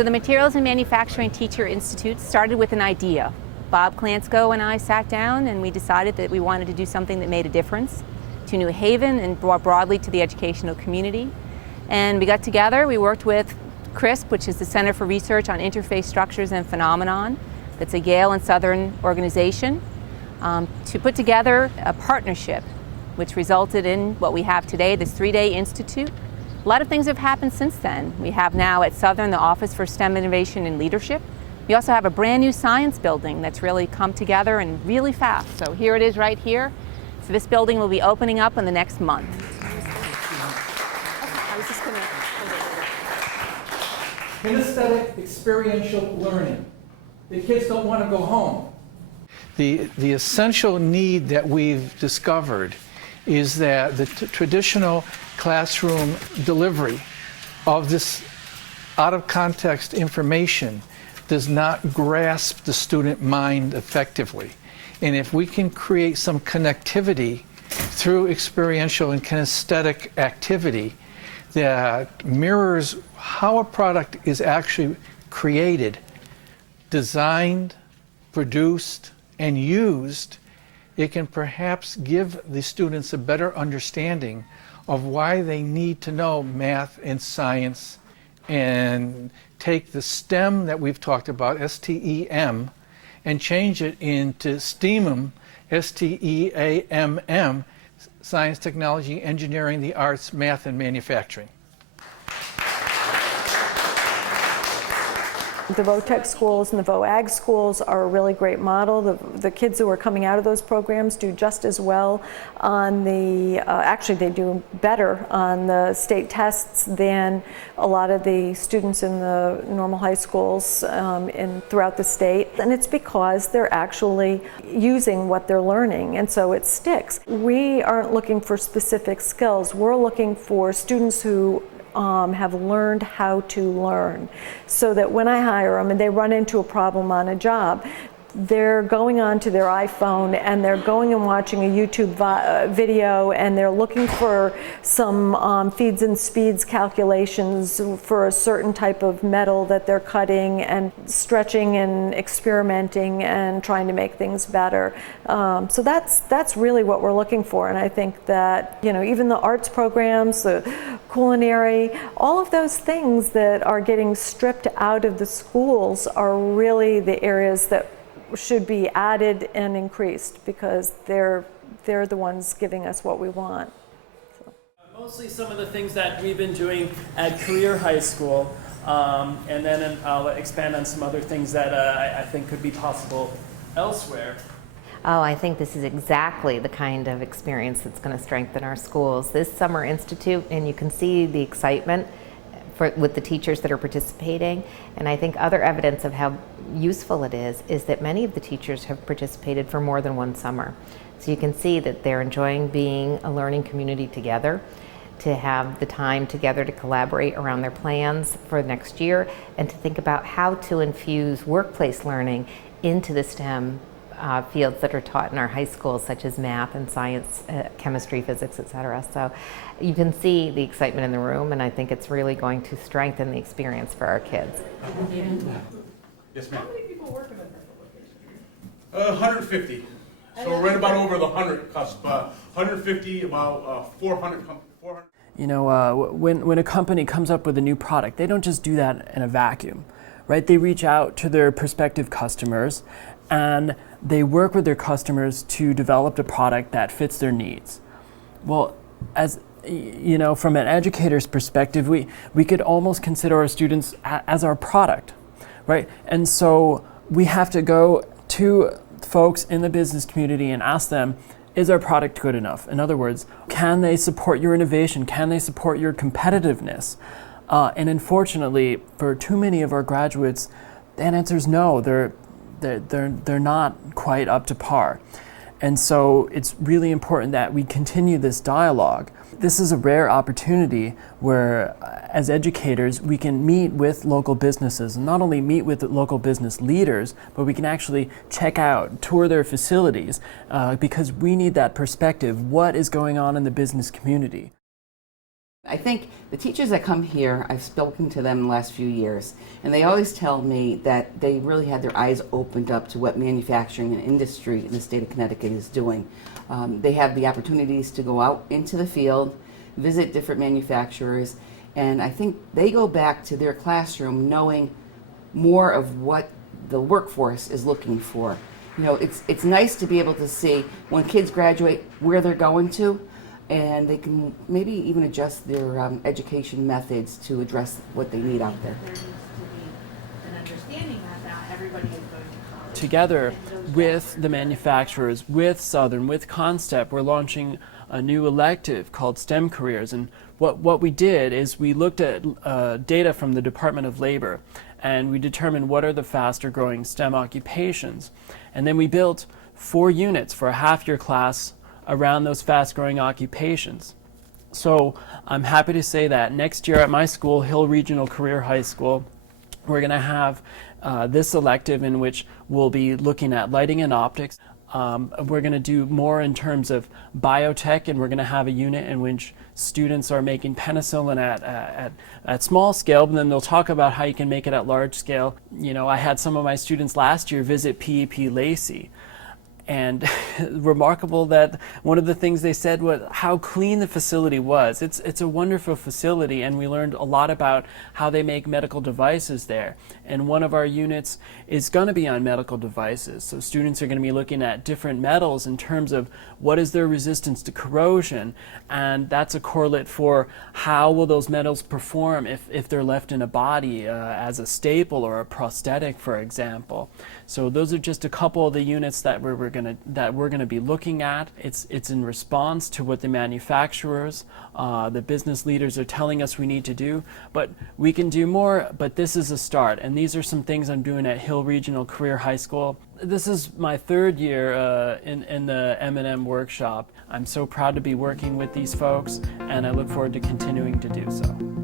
So the Materials and Manufacturing Teacher Institute started with an idea. Bob Klansko and I sat down and we decided that we wanted to do something that made a difference to New Haven and more broadly to the educational community. And we got together, we worked with CRISP, which is the Center for Research on Interface Structures and Phenomenon. That's a Yale and Southern organization, to put together a partnership which resulted in what we have today, this 3-day institute. A lot of things have happened since then. We have now at Southern the Office for STEM Innovation and Leadership. We also have a brand new science building that's really come together and really fast. So here it is right here. So this building will be opening up in the next month. Kinesthetic experiential learning. The kids don't want to go home. The essential need that we've discovered is that the traditional classroom delivery of this out-of-context information does not grasp the student mind effectively. And if we can create some connectivity through experiential and kinesthetic activity that mirrors how a product is actually created, designed, produced, and used, it can perhaps give the students a better understanding of why they need to know math and science and take the STEM that we've talked about, STEM, and change it into STEAMM, STEAMM, science, technology, engineering, the arts, math, and manufacturing. The VOTEC schools and the VOAG schools are a really great model. The kids who are coming out of those programs do just as well on the, actually they do better on the state tests than a lot of the students in the normal high schools throughout the state. And it's because they're actually using what they're learning, and so it sticks. We aren't looking for specific skills. We're looking for students who have learned how to learn, so that when I hire them and they run into a problem on a job, they're going onto their iPhone and they're going and watching a YouTube video and they're looking for some feeds and speeds calculations for a certain type of metal that they're cutting and stretching and experimenting and trying to make things better. So that's really what we're looking for, and I think that, you know, even the arts programs, the culinary, all of those things that are getting stripped out of the schools are really the areas that should be added and increased, because they're the ones giving us what we want. So. Mostly some of the things that we've been doing at Career High School, and then I'll expand on some other things that I think could be possible elsewhere. Oh, I think this is exactly the kind of experience that's going to strengthen our schools. This Summer Institute, and you can see the excitement with the teachers that are participating, and I think other evidence of how useful it is that many of the teachers have participated for more than one summer. So you can see that they're enjoying being a learning community together, to have the time together to collaborate around their plans for next year, and to think about how to infuse workplace learning into the STEM fields that are taught in our high schools, such as math and science, chemistry, physics, etc. So you can see the excitement in the room, and I think it's really going to strengthen the experience for our kids. Yes, ma'am. How many people work in the Purple location? 150. So we're right about over the 100 cusp. 150, about 400. You know, when a company comes up with a new product, they don't just do that in a vacuum, right? They reach out to their prospective customers and they work with their customers to develop a product that fits their needs. Well, as you know, from an educator's perspective, we could almost consider our students as our product, right? And so we have to go to folks in the business community and ask them, is our product good enough? In other words, can they support your innovation? Can they support your competitiveness? And unfortunately, for too many of our graduates, that answer is no. They're not quite up to par. And so it's really important that we continue this dialogue. This is a rare opportunity where, as educators, we can meet with local businesses, and not only meet with local business leaders, but we can actually check out, tour their facilities, because we need that perspective. What is going on in the business community? I think the teachers that come here, I've spoken to them the last few years, and they always tell me that they really had their eyes opened up to what manufacturing and industry in the state of Connecticut is doing. They have the opportunities to go out into the field, visit different manufacturers, and I think they go back to their classroom knowing more of what the workforce is looking for. You know, it's nice to be able to see when kids graduate where they're going to, and they can maybe even adjust their education methods to address what they need out there. There needs to be an understanding that not everybody is going to college. Together with the manufacturers, with Southern, with Constep, we're launching a new elective called STEM Careers. And what we did is we looked at data from the Department of Labor, and we determined what are the faster growing STEM occupations. And then we built 4 units for a half-year class around those fast-growing occupations. So I'm happy to say that next year at my school, Hill Regional Career High School, we're going to have this elective in which we'll be looking at lighting and optics. We're going to do more in terms of biotech, and we're going to have a unit in which students are making penicillin at small scale, but then they'll talk about how you can make it at large scale. You know, I had some of my students last year visit PEP Lacey, and remarkable that one of the things they said was how clean the facility was. It's a wonderful facility, and we learned a lot about how they make medical devices there. And one of our units is going to be on medical devices. So students are going to be looking at different metals in terms of what is their resistance to corrosion, and that's a correlate for how will those metals perform if they're left in a body as a staple or a prosthetic, for example. So those are just a couple of the units that we're going to be looking at. It's in response to what the manufacturers, the business leaders are telling us we need to do, but we can do more. But this is a start, and these are some things I'm doing at Hill Regional Career High School. This is my 3rd year in the M&M workshop. I'm so proud to be working with these folks, and I look forward to continuing to do so.